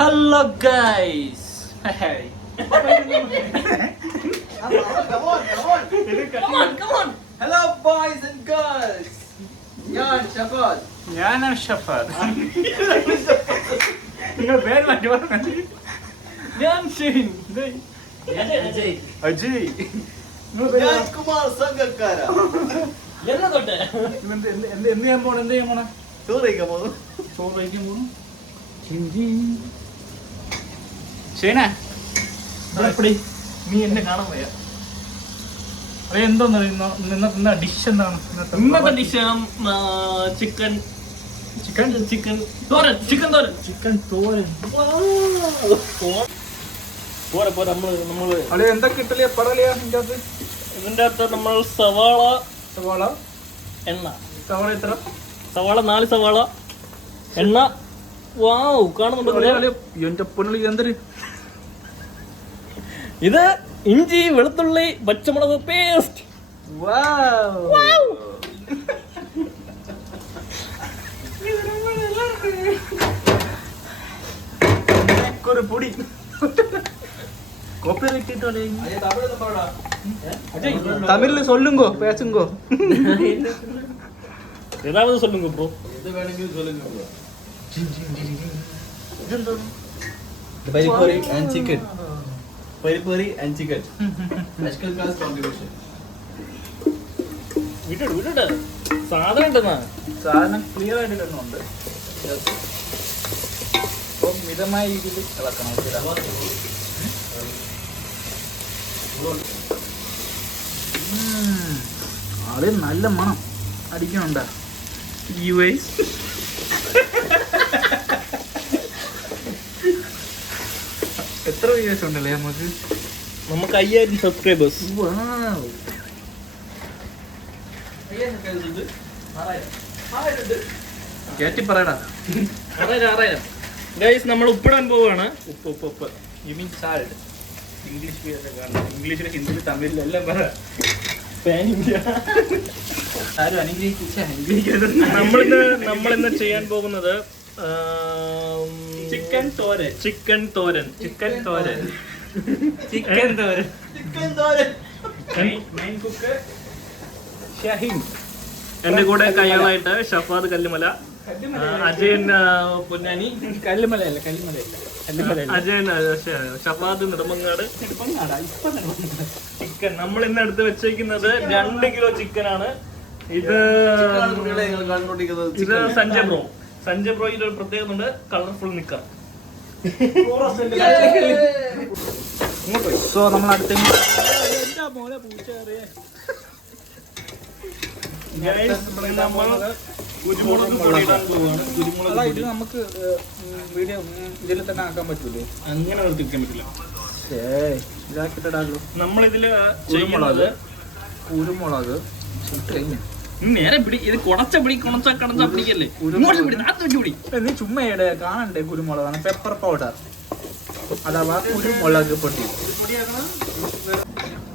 Hello guys. Hey. Come on. Hello boys and girls. ഞാൻ ഷഫാദ്. ഞാനാണ് ഷഫാദ്. നിങ്ങൾ പേര് മാറ്റി പറഞ്ഞു. ഞാൻ ഷെയ്ൻ. അജയ്. ഞാൻ കുമാർ സംഘക്കാര. എന്നാ തൊട്ടെ? എന്ത് ചെയ്യാൻ പോണ? ചോറ് കഴിക്കാൻ പോണു. ഷെയ്ന, നീ എന്നെ കാണാൻ പോയ എന്തോന്ന് ഇന്നത്തെ ഡിഷ് എന്താണ്? ഇന്നത്തെ ഡിഷ് ചിക്കൻ തോരൻ. പോരെ നമ്മള് എന്തൊക്കെ ഇട്ടലിയാ പടലിയാ ഇതിന്റെ അകത്ത് നമ്മൾ സവാള എണ്ണ. സവാള എത്ര? സവാള 4 സവാള എണ്ണ. വാവ്, കാണുന്നുണ്ടോ? എന്റെ പൊന്നളി എന്തൊരു ഇത് ഇഞ്ചി വെളുത്തുള്ളി പച്ചമുളക് പേസ്റ്റ്. ഒരു പൊടി തമിഴില് சொல்லுங்க பேசுங்க. ஏதாவது சொல்லுங்க ப்ரோ. ഇത് വേണമെങ്കിൽ சொல்லுங்க ബ്രോ. പരിപ്പറി and chicken national class contribution. വിട്ടിട്ട് സാധനം ഉണ്ടെന്നാ. സാധനം ക്ലിയർ ആയിട്ട് കിട്ടുന്നുണ്ട്. അപ്പം മിതമായ രീതിയിൽ ഇളക്കണം. അത് നല്ല മണം അടിക്കണുണ്ട. എത്ര വ്യൂവേഴ്സ് ഉണ്ടല്ലേ നമുക്ക്? 5000 സബ്സ്ക്രൈബേഴ്സ്. കേറ്റി പറയടാ. 6000 ഗൈസ്, നമ്മൾ ഉപ്പിടാൻ പോവാണ്. ഉപ്പ് യു മീൻ സാൾട്ട്. ഇംഗ്ലീഷിൽ ഹിന്ദിയിൽ തമിഴിൽ എല്ലാം പറ. ആരും നമ്മളിന്ന് ചെയ്യാൻ പോകുന്നത് ചിക്കൻ തോരൻ. Main cook Shaheen. എന്റെ കൂടെ കൈകളായിട്ട് ഷഫാദ് കല്ലുമല, അജയൻ പൊന്നാനി. കല്ലുമലയല്ല. അജയൻ ഷഫാദ് നെടുമങ്ങാട്. ചിക്കൻ നമ്മൾ ഇന്ന് എടുത്ത് വെച്ചേക്കുന്നത് 2 കിലോ ചിക്കനാണ്. ഇത് സഞ്ജയ് ബ്രോയുടെ ഒരു പ്രത്യേകത ഉണ്ട്, കളർഫുൾ നിക്കാം. സോ നമ്മൾ അടുത്ത ഇത് നമുക്ക് വീഡിയോ ഇതിൽ തന്നെ ആക്കാൻ പറ്റൂലേ? അങ്ങനെ നിർത്തിക്കാൻ പറ്റില്ല. ഇതാക്കിട്ടാലോ. നമ്മളിതില് കുരുമുളക് ഇട്ട് കഴിഞ്ഞു. നേരെ പിടി. ഇത് കുടച്ച പിടിക്കല്ലേ. നീ ചുമ്മാ കാണണ്ടേ? കുരുമുളകാണ് പെപ്പർ പൗഡർ അഥവാ കുരുമുളക് പൊടി.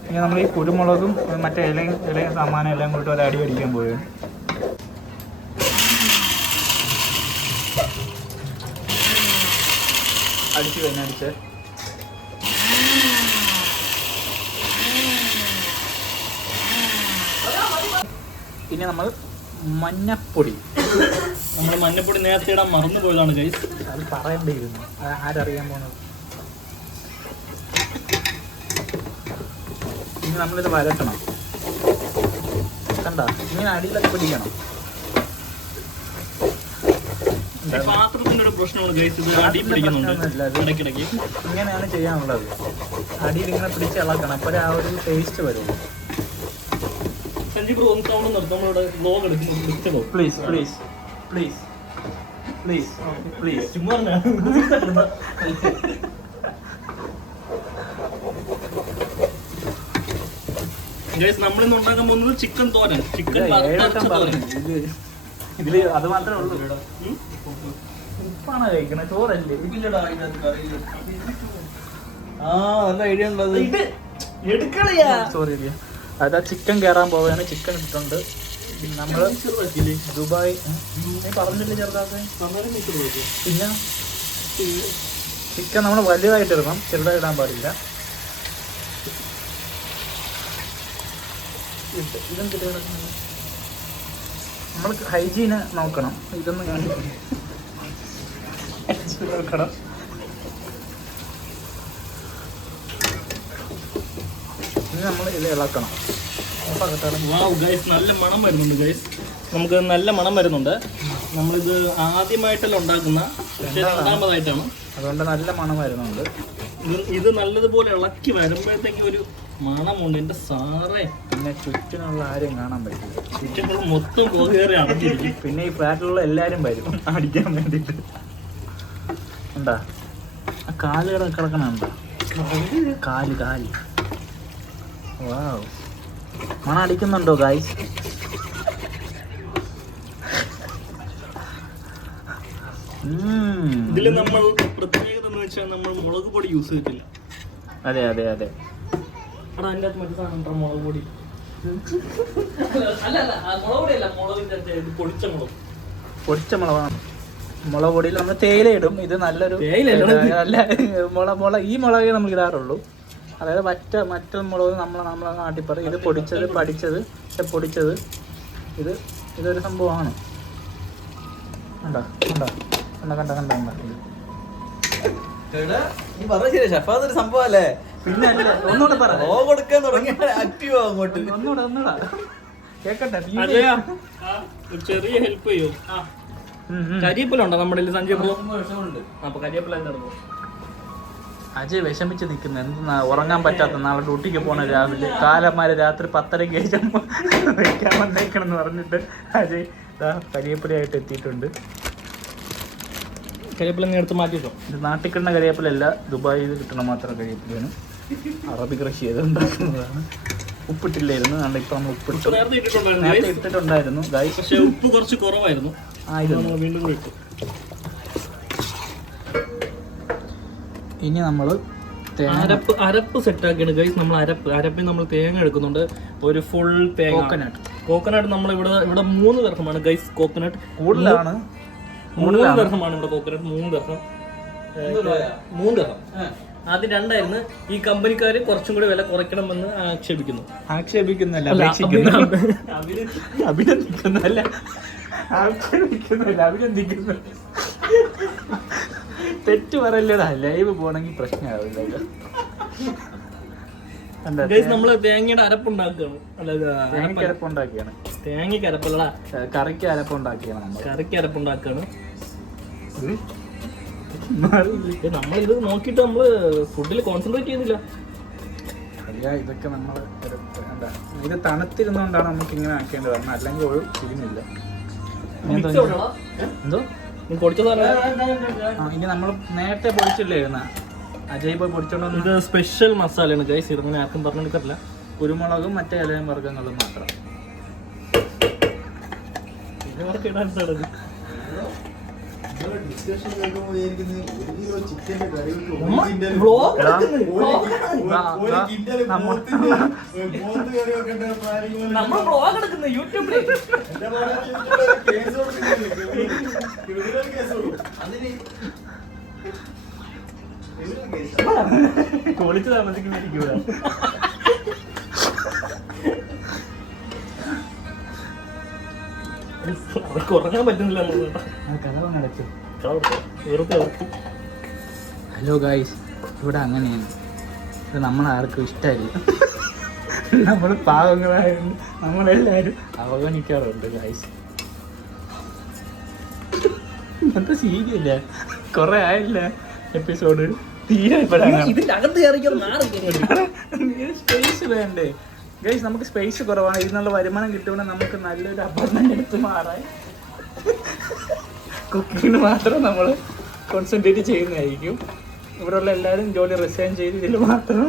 ഇനി നമ്മൾ ഈ കുരുമുളകും മറ്റേ ഇലയും സാമാനം എല്ലാം കൂട്ടി ഒരു അടി അടിക്കാൻ പോവുകയാണ്. അടിച്ച് ഇനി നമ്മൾ മഞ്ഞപ്പൊടി നേരത്തെ ഇടാൻ മറന്നു പോയതാണ് ഗൈസ്. അത് പറയണ്ടിയിരുന്നു. ആരറിയാൻ പോണത്? ഇനി നമ്മളിത് വരട്ടണം. കണ്ട, ഇങ്ങനെ അടിയിലൊക്കെ പിടിക്കണം. പാത്രത്തിന്റെ ഒരു പ്രശ്നമാണ് ഗൈസ്. ഇത് അടി പിടിക്കുന്നുണ്ട് ഇടയ്ക്കിടയ്ക്ക്. ഇങ്ങനെയാണ് ചെയ്യാനുള്ളത്. അടിയിൽ ഇങ്ങനെ പിടിച്ച് ഇളക്കണം. അപ്പോഴേ ആ ഒരു ടേസ്റ്റ് വരുള്ളൂ. സഞ്ജയ് ബ്രോ ഒന്ന് സൗണ്ട് നിർത്തും. നമ്മളിവിടെ വ്ലോഗ് എടുക്കുന്നു. പ്ലീസ് ചുമ്മാ ഗൈസ്, നമ്മളിന്ന് ഉണ്ടാക്കാൻ പോകുന്നത് ചിക്കൻ തോരൻ. ഇതില് അത് മാത്രമേ ഉള്ളൂ. ഉപ്പാണ് കഴിക്കണ, ചോറല്ലേ? നല്ല ഐഡിയ ഉള്ളത്. സോറി, അതാ ചിക്കൻ കയറാൻ പോവുകയാണ്. ചിക്കൻ ഇട്ടിട്ടുണ്ട്. നമ്മള് ദുബായ് പറഞ്ഞില്ലേ ചെറുതാക്കെ. പിന്നെ ചിക്കൻ നമ്മൾ വലുതായിട്ട് ഇടണം, ചെറുതായി ഇടാൻ പാടില്ല. ഇതെന്തിട്ട് കിടക്കുന്നത്? നമ്മൾ ഹൈജീന് നോക്കണം. ഇതൊന്നും കാണിക്കണം. ഇനി നമ്മൾ ഇത് ഇളക്കണം. നല്ല മണം വരുന്നുണ്ട് ഗൈസ്. നമുക്ക് നല്ല മണം വരുന്നുണ്ട്. നമ്മളിത് ആദ്യമായിട്ടല്ല ഉണ്ടാക്കുന്ന, പക്ഷേ രണ്ടാമതായിട്ടാണ്. അതുകൊണ്ട് നല്ല മണം വരുന്നുണ്ട്. ഇത് നല്ലതുപോലെ ഇളക്കി വരുമ്പോഴത്തേക്ക് ഒരു മണമുണ്ട് എൻ്റെ സാറേ. പിന്നെ ചുറ്റിനുള്ള ആരും കാണാൻ പറ്റില്ല. ചുറ്റും മൊത്തം പോകേറി അടച്ചിരിക്കും. പിന്നെ ഈ ഫ്ലാറ്റിലുള്ള എല്ലാവരും വരും അടിക്കാൻ വേണ്ടിയിട്ട്. എന്താ ആ കാലുകൾ കിടക്കണുണ്ടോ? കാല് കാല്. വാവ്, മണം അടിക്കുന്നുണ്ടോ ഗായ്സ്? ഇതിൽ നമ്മൾ പ്രത്യേകത എന്ന് വെച്ചാൽ നമ്മൾ മുളക് പൊടി യൂസ് ചെയ്തിട്ടില്ല. അതെ അതെ അതെ. അവിടെ അതിൻ്റെ അകത്ത് മറ്റു സാധനം മുളക് പൊടി. അല്ല മുളക് പൊടിയല്ല, മുളകിൻ്റെ പൊടിച്ച മുളക്. പൊടിച്ച മുളകാണ്. മുളക് പൊടിയിൽ നമ്മൾ തേയില ഇടും. ഇത് നല്ലൊരു അല്ല ഈ മുളകേ നമ്മൾ ഇടാറുള്ളൂ. അതായത് മറ്റു മുളക് നമ്മളെ നാട്ടിൽ പറയും. ഇത് പൊടിച്ചത് പൊടിച്ചത് ഇതൊരു സംഭവമാണ്. കണ്ട കണ്ട കണ്ട കണ്ട കണ്ട കണ്ട ഷഫാദ് ഒരു സംഭവല്ലേ? പിന്നെ ഒന്നുകൂടെ പറ. കൊടുക്കാൻ തുടങ്ങി ആക്റ്റീവ് അങ്ങോട്ട്. ഒന്നുകൂടെ കേക്കട്ടെ. ചെറിയ ഹെൽപ്പ് ചെയ്യോ? കരിയേപ്പിലുണ്ടോ നമ്മുടെ സഞ്ജയ് ബ്രോ? അപ്പൊ കരിയേപ്പില അജയ് വിഷമിച്ച് നിൽക്കുന്നു. എന്തെന്നാ ഉറങ്ങാൻ പറ്റാത്ത, നാളെ ഡ്യൂട്ടിക്ക് പോണ രാവിലെ കാലന്മാര് രാത്രി 10:30 വെക്കാൻ വന്നേക്കണം എന്ന് പറഞ്ഞിട്ട് അജയ് കരിയേപ്പിലയായിട്ട് എത്തിയിട്ടുണ്ട്. കരിയേപ്പില നീ എടുത്ത് മാറ്റിട്ടോ. ഇത് നാട്ടിൽ കിട്ടുന്ന കരിയേപ്പിലല്ല, ദുബായിൽ കിട്ടണ മാത്രം കരിയേപ്പിലാണ്. അറബി കൃഷി ചെയ്ത് ഉണ്ടാക്കുന്നതാണ്. ഉപ്പിട്ടില്ലായിരുന്നു, അതുകൊണ്ട് ഇപ്പം നമ്മൾ നേരത്തെ ഇട്ടിട്ടുണ്ടായിരുന്നു. പക്ഷേ ഉപ്പ് കുറച്ച് കുറവായിരുന്നു. വീണ്ടും ഇട്ടു. ഇനി നമ്മൾ അരപ്പ് സെറ്റാക്കിയാണ് ഗൈസ്. നമ്മൾ അരപ്പിൽ നമ്മൾ തേങ്ങ എടുക്കുന്നുണ്ട്. ഒരു ഫുൾ തേങ്ങ. കോക്കനട്ട് നമ്മൾ ഇവിടെ 3 ദർഹമാണ് ഗൈസ്. കോക്കനട്ട് കൂടുതലാണ്. 3 ദർഹമാണ് ഇവിടെ കോക്കനട്ട്. 3 ദർഹം. ആദ്യം 2 ആയിരുന്നു. ഈ കമ്പനിക്കാര് കുറച്ചും കൂടി വില കുറയ്ക്കണമെന്ന് ആക്ഷേപിക്കുന്നില്ല, അഭിനന്ദിക്കുന്നു. തെറ്റ് പറയല്ലടാ, ലൈവ് പോണെങ്കിൽ പ്രശ്നമാവില്ല. നമ്മള് തേങ്ങയുടെ അരപ്പുണ്ടാക്കുകയാണ്. തേങ്ങയ്ക്കരപ്പുണ്ടാക്കിയാണ്. തേങ്ങയ്ക്ക് അരപ്പല്ലടാ, കറിക്ക് അരപ്പുണ്ടാക്കിയാണ്. കറിക്ക് അരപ്പുണ്ടാക്കുകയാണ്. നമ്മളിത് നോക്കിയിട്ട് നമ്മള് ഫുഡിൽ കോൺസെൻട്രേറ്റ് ചെയ്യുന്നില്ല. ഇതൊക്കെ നമ്മൾ ഇത് തണുത്തിരുന്നോണ്ടാണ് നമുക്ക് ഇങ്ങനെ ആക്കേണ്ടത്. അല്ലെങ്കിൽ ഒരു ചെയ്യുന്നില്ല. എന്തോ ഇനി നമ്മൾ നേരത്തെ പൊടിച്ചില്ലായിരുന്ന അജയ് പോയി പൊടിച്ചോണ്ട്. ഇത് സ്പെഷ്യൽ മസാലയാണ് ഗൈസ്. ഇങ്ങനെ ആർക്കും പറഞ്ഞെടുക്കാറില്ല. കുരുമുളകും മറ്റേ ഇലയും വർഗ്ഗങ്ങളും മാത്രം. പൊളിച്ച് താമസിക്കുന്നിരിക്കൂല. അവർക്ക് ഉറങ്ങാൻ പറ്റുന്നില്ല. ഹലോ ഗായ്സ്, ഇവിടെ അങ്ങനെയാണ്. ഇത് നമ്മളാർക്കും ഇഷ്ടമല്ല. നമ്മൾ പാവങ്ങളായതുകൊണ്ട് നമ്മളെല്ലാവരും അവഗണിക്കാറുണ്ട് ഗായ്സ്. ഇന്നത്തെ സീരിയല്ല, കുറെ ആയില്ല എപ്പിസോഡ്. തീരെ സ്പേസ് വേണ്ടേ ഗൈസ്? നമുക്ക് സ്പേസ് കുറവാണ്. ഇതിനുള്ള വരുമാനം കിട്ടുമ്പോൾ നമുക്ക് നല്ലൊരു അപ്പാർട്ട്മെന്റ് എടുത്ത് മാറാൻ കുക്കിങ്ങിന് മാത്രം നമ്മൾ കോൺസെൻട്രേറ്റ് ചെയ്യുന്നതായിരിക്കും. ഇവിടെയുള്ള എല്ലാവരും ജോലി റിസൈൻ ചെയ്ത് ഇതിൽ മാത്രം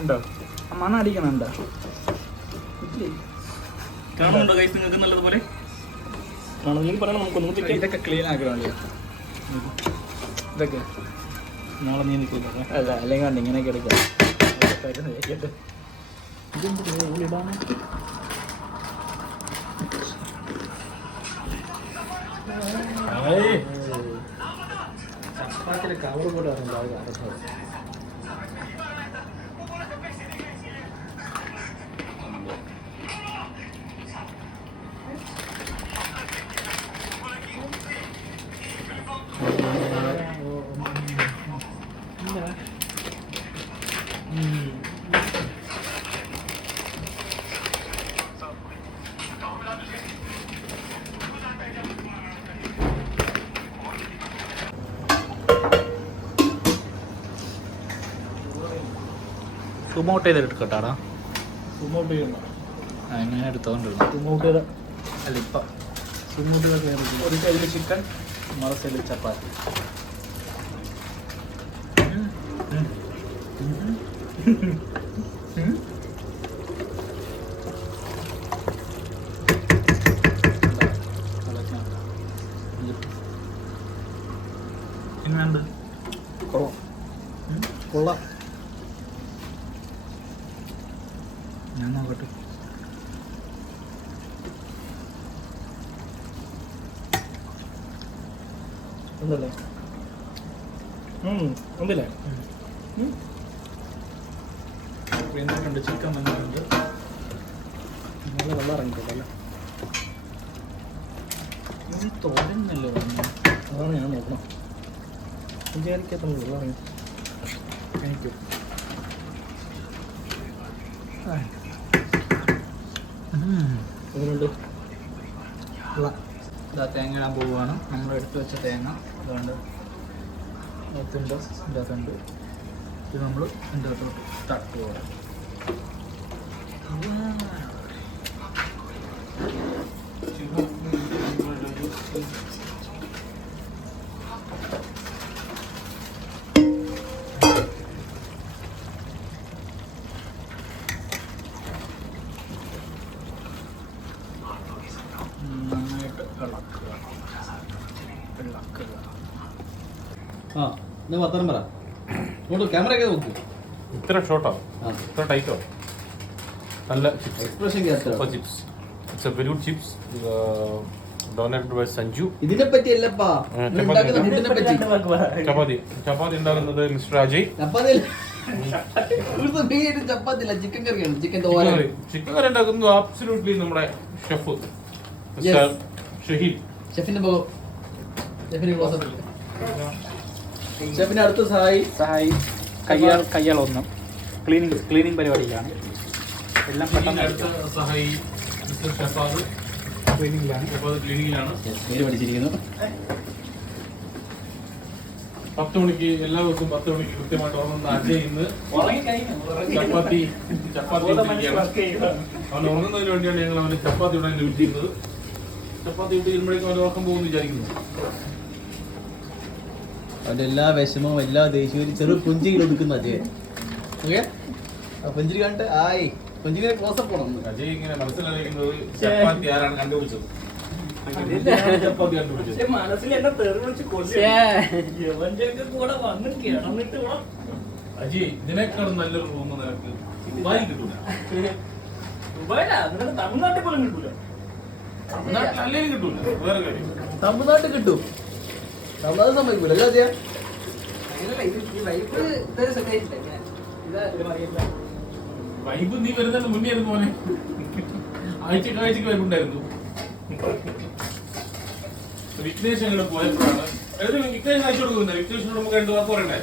ഉണ്ടോ മണം അടിക്കണുണ്ടോ? കാണുന്നുണ്ടോ ഗൈസ് നിങ്ങൾക്ക് നല്ലതുപോലെ? ഇതൊക്കെ ക്ലീൻ ആക്കണമല്ലോ. ഇതൊക്കെ നാളെ നീ നിൽക്കില്ല അല്ല, അല്ലെങ്കിൽ കണ്ട് ഇങ്ങനെയൊക്കെ എടുക്കാം. കവർ പോലെ അറിയുന്നത് സുമോട്ട് ചെയ്തെടുക്കട്ടാടാ. സുമോട്ട് ചെയ്യണം. അങ്ങനെ എടുത്തോണ്ടിരുന്നു. സുമോട്ട് ചെയ്ത അല്ല ഇപ്പം സുമോട്ട് ചെയ്ത കയറി ഒരു സൈഡിൽ ചിക്കൻ, മറു സൈഡിൽ ചപ്പാത്തി. എങ്ങനെയുണ്ട്? കൊള്ളാം. ഞാൻ നോക്കട്ടെ. ഉണ്ടല്ലേ? ഉണ്ടല്ലേ? വെന്തിട്ടുണ്ട്, ചിക്കൻ വെന്തിട്ടുണ്ട്. നല്ല വെള്ളം ഇറങ്ങിയിട്ടല്ലേ? ഇത് തോന്നുന്നല്ലോ. അതാണ് ഞാൻ നോക്കണം. വിചാരിക്കാത്ത വെള്ളം ഇറങ്ങി. എനിക്ക് എങ്ങനെയുണ്ട്? ഇതാ തേങ്ങ ഇടാൻ പോവുകയാണ്. നമ്മൾ എടുത്തു വെച്ച തേങ്ങ അതുകൊണ്ട് ഇതിൻ്റെ അകത്തുണ്ട്. ഇത് നമ്മൾ ഇതിൻ്റെ അകത്തോട്ട് തട്ടുക. നന്നായിട്ട് ഇളക്കുക. ആ നീ വർത്തമാനം പറ. ഇങ്ങോട്ട് ക്യാമറ ഒക്കെ നോക്കൂ. ഇത്ര ഷോർട്ടോ ഇത്ര ടൈറ്റോ നല്ല chips expression chips it's a very good chips donated by Sanju. ഇതിനെ പറ്റി അല്ലപ്പാ ഉണ്ടാക്കുന്ന ഫുഡിനെ പറ്റി. ചപ്പാത്തി ഉണ്ടാക്കുന്നത് മിസ്റ്റർ അജയ്. ചപ്പാത്തി അല്ല, ചിക്കൻ കറിയാണ്. ചിക്കൻ തോരൻ. ചിക്കൻ കറി ഉണ്ടാക്കുന്നത് ആബ്സല്യൂട്ട്ലി നമ്മുടെ ഷെഫ് മിസ്റ്റർ ഷഹീൽ. ഷെഫിന്റെ മുഖം. ഷെഫിന്റെ ക്ലോസപ്പ്. ഷെഫിന്റെ അടുത്ത സഹായി കയ്യാളൊന്നും ക്ലീനിങ് പരിപാടിയിലാണ്. എല്ലാം പെട്ടെന്ന് അടുത്ത സഹായി മിസ്റ്റർ ഷഫാദ് ക്ലീനിങ്ങിലാണ്. ക്ലീനിങ്ങിലാണ്. പേര് പഠിച്ചിരിക്കുന്നു. 10 മണിക്ക് എല്ലാ ദിവസവും 10 മണിക്ക് കൃത്യമായിട്ട് ഉറങ്ങുന്ന അജയ് ഇന്ന് ചപ്പാത്തി അവൻ ഉറങ്ങുന്നതിന് വേണ്ടിയാണ് ഞങ്ങൾ അവന് ചപ്പാത്തി ഇടാൻ ലഭിച്ചിരുന്നത്. ചപ്പാത്തി ഇട്ട് കഴിയുമ്പോഴേക്കും അവൻ ഉറക്കം പോകുമെന്ന് വിചാരിക്കുന്നു. അവന്റെ എല്ലാ വിഷമവും എല്ലാ ദേഷ്യവും ചെറു പുഞ്ചിയിൽ ഒതുക്കുന്ന അജയ്. ഓക്കെ, പുഞ്ചിരി കണ്ടിട്ട് ആയി പുഞ്ചിരിനെ ക്ലോസപ്പ് പോണം. അജയ് ഇങ്ങനെ മനസ്സിലാക്കുന്നത് ചപ്പാത്തി ആരാണ് കണ്ടുപിടിച്ചത്. ചപ്പാത്തി കണ്ടുപിടിച്ചത് മനസ്സിൽ എന്നെ തെറിവിളിച്ച് കൂടെ വന്ന് കിടന്നിട്ട് അജയ് ഇതിനേക്കാളും നല്ലൊരു റൂം നിനക്ക് ദുബായി കിട്ടൂല. നിനക്ക് തമിഴ്നാട്ടിൽ പോലും കിട്ടൂല. തമിഴ്നാട്ടിൽ അല്ലെങ്കിൽ കിട്ടൂല. വേറെ കാര്യം തമിഴ്നാട്ടിൽ കിട്ടും. തമിഴ്നാട് സമ്മതിക്കൂല അല്ലേ അജയ? വൈബ് നീ വരുന്നതിന് മുന്നേ ആയിരുന്നു മോനെ. ആഴ്ചക്ക് വൈബുണ്ടായിരുന്നു. വിഘ്നേഷ് ഞങ്ങൾ പോയപ്പോഴാണ് വിഘ്നേഷ് അയച്ചു കൊടുക്കുന്നത്. വിഘ്നേഷിനോട് നമുക്ക് 2 വാക്ക് പറയണ്ടേ?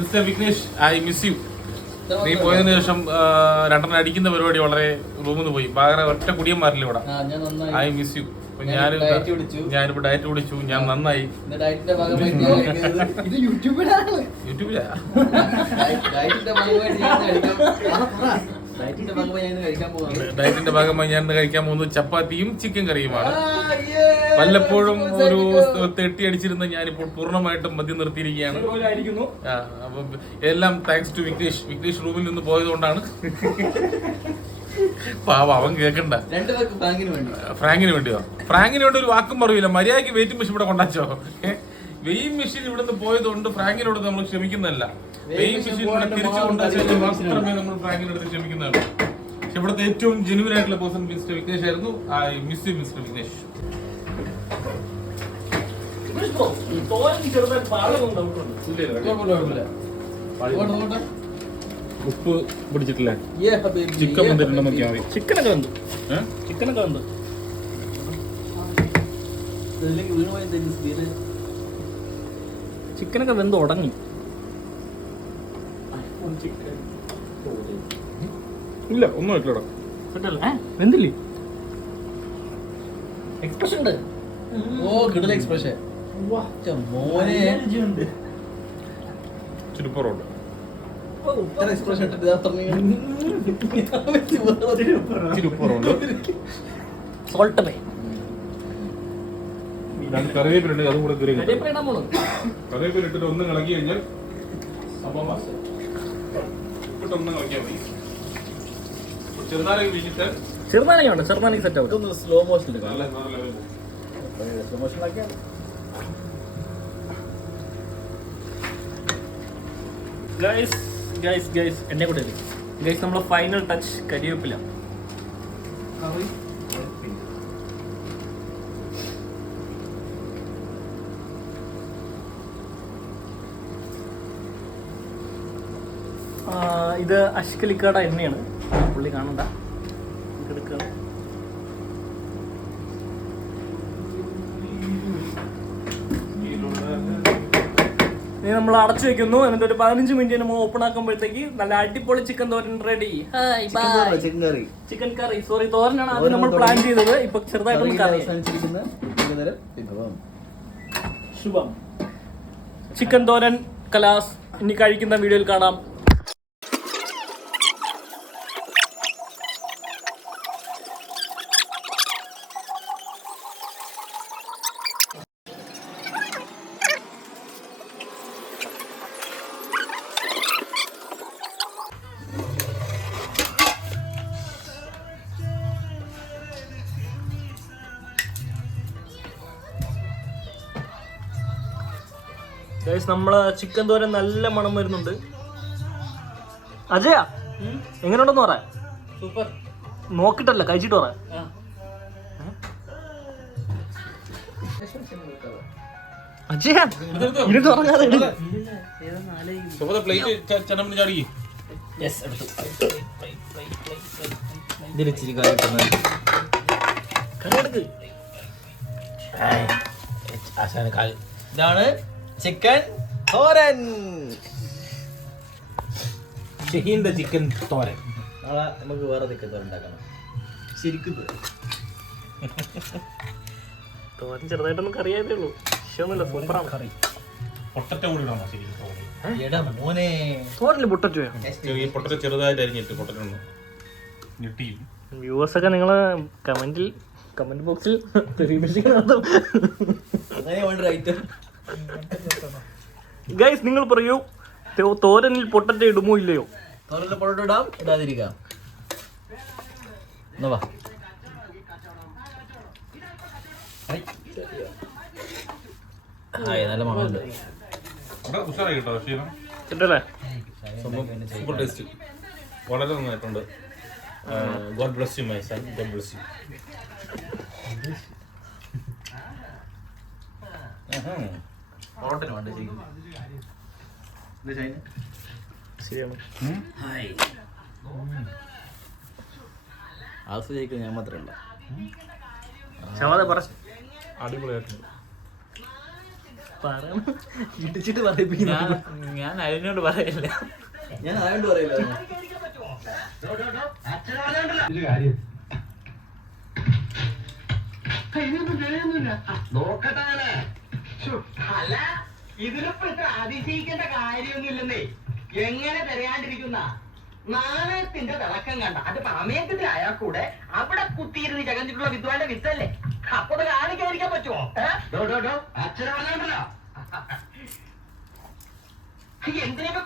Mister Vignesh, I miss U. നീ പോയതിനു ശേഷം 2 അടിക്കുന്ന പരിപാടി വളരെ റൂമിൽ നിന്ന് പോയി. പാകര ഒറ്റ കുടിയന്മാരില്ല ഇവിടെ. I miss U. ഞാനിപ്പോ ഡയറ്റ് പിടിച്ചു. ഞാൻ നന്നായി. യൂട്യൂബിലാ ഡയറ്റിന്റെ ഭാഗമായി ഞാൻ കഴിക്കാൻ പോകുന്നത് ചപ്പാത്തിയും ചിക്കൻ കറിയുമാണ്. വല്ലപ്പോഴും ഒരു തെട്ടി അടിച്ചിരുന്ന ഞാനിപ്പോൾ പൂർണ്ണമായിട്ടും മദ്യം നിർത്തിയിരിക്കുകയാണ്. അപ്പൊ എല്ലാം താങ്ക്സ് ടു വിഘ്നേഷ്. വിഘ്നേഷ് റൂമിൽ നിന്ന് പോയതുകൊണ്ടാണ്. പാവ അവൻ കേൾക്കണ്ട. ഫ്രാങ്കിന് വേണ്ടിയോ? ഫ്രാങ്കിന് വേണ്ടി ഒരു വാക്കും പറയില്ല. മര്യാദയ്ക്ക് വെയിറ്റിംഗ് മെഷീൻ ഇവിടെ കൊണ്ടാച്ചോ. വെയിങ് മെഷീൻ ഇവിടെ നിന്ന് പോയതുകൊണ്ട് ഫ്രാങ്കിനോട് നമ്മൾ ക്ഷമിക്കുന്നതല്ല. വെയിങ് മെഷീൻ ഇവിടെ തിരിച്ചു കൊണ്ടുവച്ചാൽ മാത്രമേ നമ്മൾ ഫ്രാങ്കിനോട് ക്ഷമിക്കുന്നതാണ്. പക്ഷെ ഇവിടുത്തെ ഏറ്റവും ജെനുവിൻ ആയിട്ടുള്ള പേഴ്സൺ മിസ്റ്റർ വിഘ്നേഷ് ആയിരുന്നു. I miss you mister Vignesh. ഉപ്പോ തോരൻ ചെറുതായിട്ട് പാളൊന്നും ഡൗട്ടുണ്ട്. ഉപ്പ് പിടിച്ചിട്ടില്ലേ? Yeah, habibi. ചിക്കൻ വന്നിട്ടുണ്ടോ നോക്കിയാൽ മതി. ചിക്കനൊക്കെ ഉണ്ട്, ചിക്കനൊക്കെ ഉണ്ട്. ചിക്കനൊക്കെ വെന്ത് ഉടങ്ങി. ഇല്ല, ഒന്നും ഇല്ലടാ. സെറ്റല്ലേ? വെന്തില്ലേ? എക്സ്പ്രഷൻ ഉണ്ട്. ഓ, കിടല എക്സ്പ്രഷൻ. മോനെ ചുരുപ്പുറമുണ്ട്. എക്സ്പ്രഷൻ ചുരുപ്പുറമുണ്ട്. സോൾട്ട് ബേ. രണ്ട് കറിവേപ്പിലുണ്ട്, അതും കൂടെ കയറി. കരിവേപ്പില ഇടാൻ പോണു. കറിവേപ്പില ഇട്ടിട്ട് ഒന്ന് ഇളക്കി കഴിഞ്ഞാൽ സംഭവം ഇട്ടിട്ട് ഒന്ന് ഇളക്കിയാൽ മതി. ചെറുനാരങ്ങ പിഴിഞ്ഞിട്ട് ചെറുനാരങ്ങ ഉണ്ട്, ചെറുനാരങ്ങ സെറ്റ് ആവും. ഒന്ന് സ്ലോ മോഷൻ നല്ല ലെവലിൽ സ്ലോ മോഷനിലാക്കിയാൽ ഗൈസ് എന്നെ കൂടെ ഗൈസ് നമ്മളെ ഫൈനൽ ടച്ച് കരിവേപ്പില. ഇത് അഷ്കലിക്കാട എണ്ണയാണ്, പുള്ളി കാണണ്ട. എടുക്കുക. നമ്മൾ അടച്ചു വെക്കുന്നു. എന്നിട്ട് ഒരു 15 മിനിറ്റ് നമ്മൾ ഓപ്പൺ ആക്കുമ്പോഴത്തേക്ക് നല്ല അടിപൊളി ചിക്കൻ തോരൻ റെഡി. ചിക്കൻ കറി. ചിക്കൻ കറി, സോറി തോരനാണ് ആദ്യം നമ്മൾ പ്ലാൻ ചെയ്തത്. ഇപ്പൊ ചെറുതായിട്ടൊന്ന് കറി. ശുഭം. ചിക്കൻ തോരൻ കലാസ്. ഇനി കഴിക്കുന്ന വീഡിയോയിൽ കാണാം. നമ്മള് ചിക്കൻ തോരൻ നല്ല മണം വരുന്നുണ്ട്. അജയ എങ്ങനെയുണ്ടെന്ന് പറയാ. സൂപ്പർ. നോക്കിട്ടല്ല, കഴിച്ചിട്ട് പറയാ. അജയ ഇരുന്ന് ഉറങ്ങാതെ പ്ലേറ്റ് ചനമ്പിന് ചാടി. ഇതിലിച്ചിരി കറി കറിയെടുക്ക്. ഇതാണ് ചിക്കൻ തോരൻ. ഷഹീന്റെ ചിക്കൻ തോരൻ. നാളെ നമുക്ക് വേറെ ചിക്കൻ തോരൻ ഉണ്ടാക്കണം. ശരിക്കും തോരൻ ചെറുതായിട്ടൊന്നും കറിയായതേ ഉള്ളൂ. വിഷയമൊന്നുമില്ല, സൂപ്പറാണ് കറി. പൊട്ടറ്റ കൂടി ഇടാമോ? ശരി, എടാ മോനെ, തോരനില് പൊട്ടറ്റോ? ചെറിയ പൊട്ടറ്റ ചെറുതായിട്ട് അരിഞ്ഞിട്ട് പൊട്ടറ്റൊന്ന് ഞെട്ടിയും. വ്യൂവേഴ്സൊക്കെ നിങ്ങൾ കമന്റ് ബോക്സിൽ അങ്ങനെ വേണ്ട ഐറ്റം. ഗൈസ് നിങ്ങൾ പറയൂ, തോരനിൽ പൊട്ടറ്റ ഇടുമോ ഇല്ലയോ? തോരനിൽ പൊട്ടറ്റോ ഇടാം, ഇടാതിരിക്കാം. വാ, നല്ല മണമുണ്ട്. ഉഷാറായി കേട്ടോ. കിട്ടല്ലേ? സൂപ്പർ ടേസ്റ്റ്, വളരെ നന്നായിട്ടുണ്ട്. God bless you my son, God bless you. ശരിയാണ്. ആസ്വദിക്കാൻ ഞാൻ മാത്രമല്ല. ക്ഷമത പറ. അടിപൊളിയായിട്ടുണ്ട്. ഇടിച്ചിട്ട് പറയിപ്പിക്കുന്ന ഞാൻ അതിനോട് പറയില്ല. ഞാൻ ആയോണ്ട് പറയില്ല. അല്ല, ഇതിലിപ്പോ ഇത്ര അതിശയിക്കേണ്ട കാര്യമൊന്നുമില്ലെന്നേ. എങ്ങനെ തിരയാണ്ടിരിക്കുന്ന നാണയത്തിന്റെ തിളക്കം കണ്ട അത് സമയത്തിലായാൽ കൂടെ അവിടെ കുത്തിയിരുന്ന് ചകഞ്ഞിട്ടുള്ള വിദ്വാന്റെ വിത്തല്ലേ. അപ്പൊ അത് കാണിക്കാതിരിക്കാൻ പറ്റുമോ? അച്ഛനെ പറഞ്ഞോ എന്തിനൊക്കെ